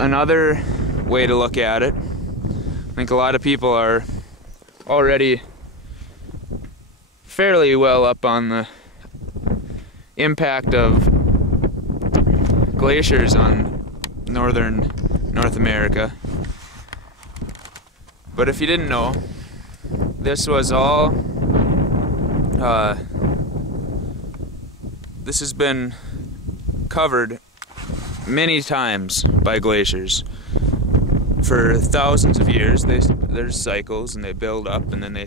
another way to look at it, I think a lot of people are already fairly well up on the impact of glaciers on northern North America. But if you didn't know, this was all, this has been covered many times by glaciers. For thousands of years, there's cycles and they build up and then they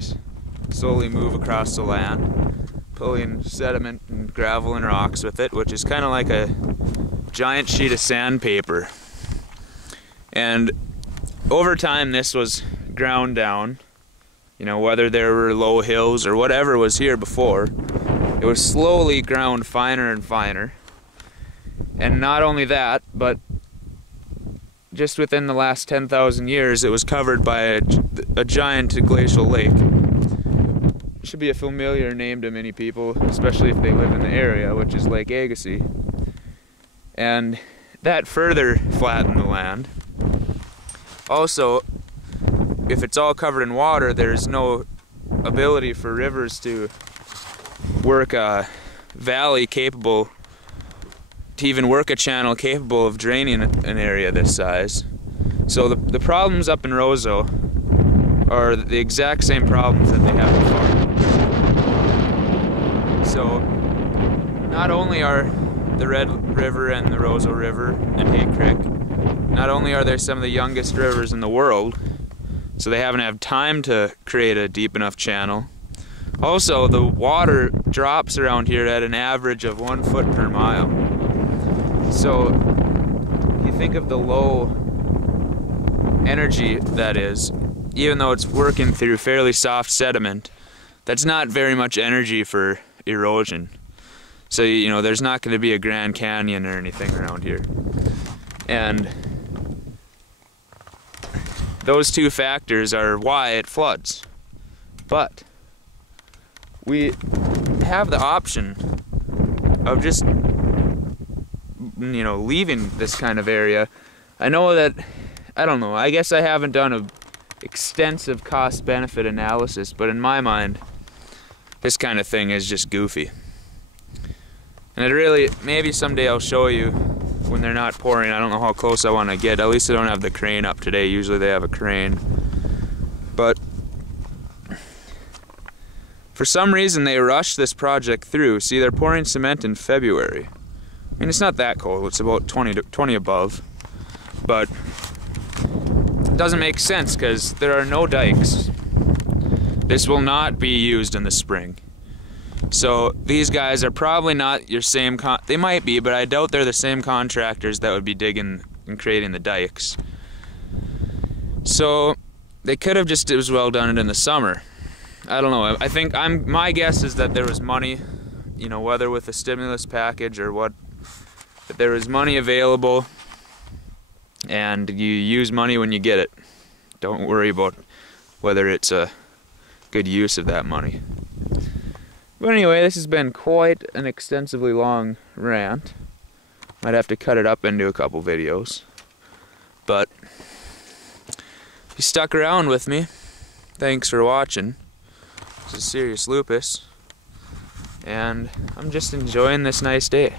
slowly move across the land, pulling sediment and gravel and rocks with it, which is kind of like a giant sheet of sandpaper. And over time this was ground down, you know, whether there were low hills or whatever was here before, it was slowly ground finer and finer. And not only that, but just within the last 10,000 years it was covered by a giant glacial lake. It should be a familiar name to many people, especially if they live in the area, which is Lake Agassiz. And that further flattened the land. Also, if it's all covered in water, there's no ability for rivers to work a valley capable, to even work a channel capable of draining an area this size. So the problems up in Roseau are the exact same problems that they have in Fargo. So not only are the Red River and the Roseau River and Hay Creek, not only are they some of the youngest rivers in the world, so they haven't had time to create a deep enough channel. Also, the water drops around here at an average of 1 foot per mile. So you think of the low energy that is, even though it's working through fairly soft sediment, that's not very much energy for erosion. So, you know, there's not going to be a Grand Canyon or anything around here. And those two factors are why it floods. But we have the option of just, you know, leaving this kind of area. I know that, I don't know, I guess I haven't done a extensive cost-benefit analysis, but in my mind, this kind of thing is just goofy. And it really, maybe someday I'll show you when they're not pouring. I don't know how close I want to get. At least I don't have the crane up today. Usually they have a crane. But for some reason they rushed this project through. See, they're pouring cement in February. I mean, it's not that cold. It's about 20 above. But it doesn't make sense because there are no dikes. This will not be used in the spring. So these guys are probably not your same they might be, but I doubt they're the same contractors that would be digging and creating the dikes. So they could have just as well done it in the summer. I don't know. I think my guess is that there was money, you know, whether with a stimulus package or what, that there was money available and you use money when you get it. Don't worry about whether it's a good use of that money. But anyway, this has been quite an extensively long rant. Might have to cut it up into a couple videos. But if you stuck around with me, thanks for watching. This is Serious Lupus, and I'm just enjoying this nice day.